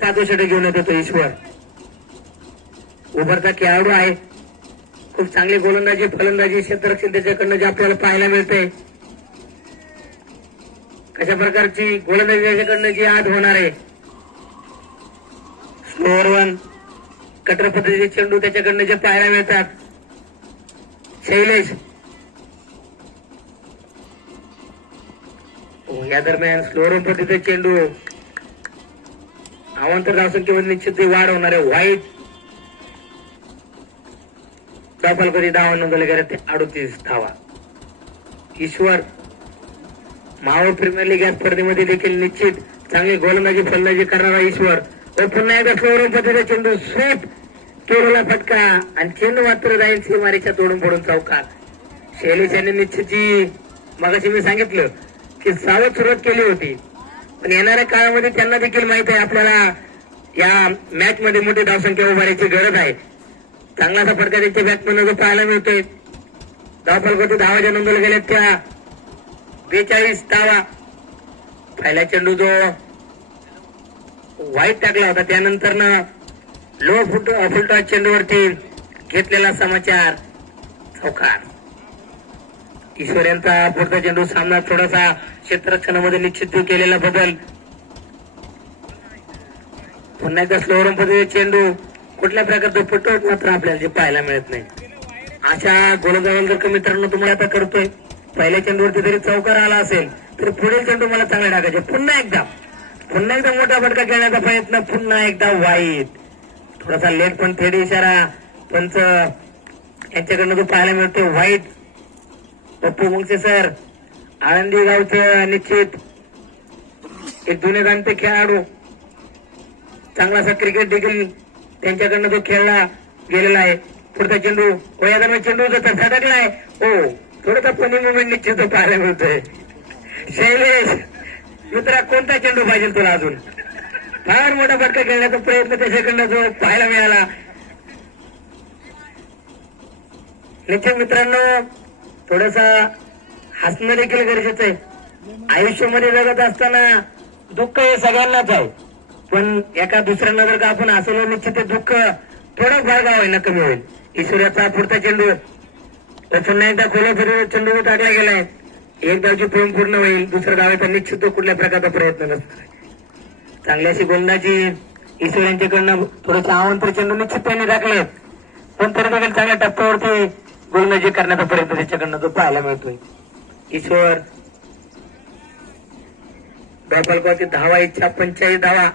साधू षटक घेऊन येतो ईश्वर. उभरता खेळाडू आहे, खूप चांगली गोलंदाजी फलंदाजी क्षेत्ररक्षण त्याच्याकडनं जे आपल्याला पाहायला मिळते. कशा प्रकारची गोलंदाजी त्याच्याकडनं जी आज होणार आहे. स्लोअर वन कटर पद्धतीचे चेंडू त्याच्याकडनं जे पाहायला मिळतात. शैलेश या दरम्यान स्लोअर वन पद्धतीचे चेंडू अवांतर धावसंख्येमध्ये निश्चित वाढ होणार आहे. व्हाईट कधी धावा नोंदवल्या गेल्या ते 38 धावा. ईश्वर महाराष्ट्र प्रीमियर लीग या स्पर्धेमध्ये देखील निश्चित चांगली गोलंदाजी फलंदाजी करणारा ईश्वर. पुन्हा एकदा स्लोअर पद्धतीचा चेंडू स्वीप केलेला फटका आणि चेंडू मात्र जाईल सीमारेच्या तोडून फोडून चौकार. शैलेश यांनी निश्चित जी मगाशी मी सांगितलं की सावध सुरुवात केली होती, पण येणाऱ्या काळामध्ये त्यांना देखील माहित आहे आपल्याला या मॅच मध्ये मोठी धावसंख्या उभारायची गरज आहे. चांगलासा फटका त्यांच्या बॅट्समॅन जो पाहायला मिळतोय. धावफलकावरती धावा ज्या नोंदवल्या गेल्या त्या 42 धावा. पहिला चेंडू जो वाईट टाकला होता त्यानंतर लो फुलटॉस चेंडूवरती घेतलेला समाचार चौकार. ईश्वर यांचा पुढचा चेंडू सामना थोडासा क्षेत्ररक्षणामध्ये निश्चित केलेला बदल. पुन्हा एकदा स्लोअर पद्धतीचे चेंडू कुठल्या प्रकारचं फुटवट मात्र आपल्याला जे पाहायला मिळत नाही. अशा गोलंदाजांसारखं मित्रांनो तुम्हाला आता करतोय. पहिल्या चेंडूवरती जरी चौकार आला असेल तर पुढील चेंडू मला चांगला टाकायचे. पुन्हा एकदा मोठा फटका खेळण्याचा प्रयत्न. पुन्हा एकदा वाईट. थोडासा लेट पण थेट इशारा पंच यांच्याकडनं जो पाहायला मिळतो. वाईट. पप्पू मुंगसे सर आळंदी गावचं निश्चित एक जुने जाणते खेळाडू. चांगलासा क्रिकेट देखील त्यांच्याकडनं जो खेळला गेलेला आहे. पुढचा चेंडू वयादरम्यान चेंडू जर सटकलाय. हो थोडासा फनी मुवमेंट निश्चित तो पाहायला मिळतोय. शैलेश मित्रा कोणता चेंडू पाहिजे तुला अजून? फार मोठा फटका खेळण्याचा प्रयत्न त्याच्याकडनं जो पाहायला मिळाला. निश्चित मित्रांनो थोडसा हसणं देखील गरजेचं आहे. आयुष्यामध्ये जगत असताना दुःख हे सगळ्यांनाच आहे, पण एका दुसऱ्यांना जर का आपण हसवलं निश्चित ते दुःख थोडं फार का होईना कमी होईल. ईश्वराचा पुढचा चेंडू पुन्हा एकदा खोला चेंडू टाकला गेलाय. एक धावची प्रेम पूर्ण होईल. दुसऱ्या धावाचा निश्चित तो कुठल्या प्रकारचा प्रयत्न नसतो. चांगली अशी गोलंदाजी ईश्वर यांच्याकडनं थोडंसं अवांतर चेंडू निश्चित त्यांनी टाकले, पण तरी देखील चांगल्या टप्प्यावरती गोलंदाजी करण्याचा प्रयत्न त्याच्याकडनं तो पाहायला मिळतोय. ईश्वर धावा इच्छा 45 धावा.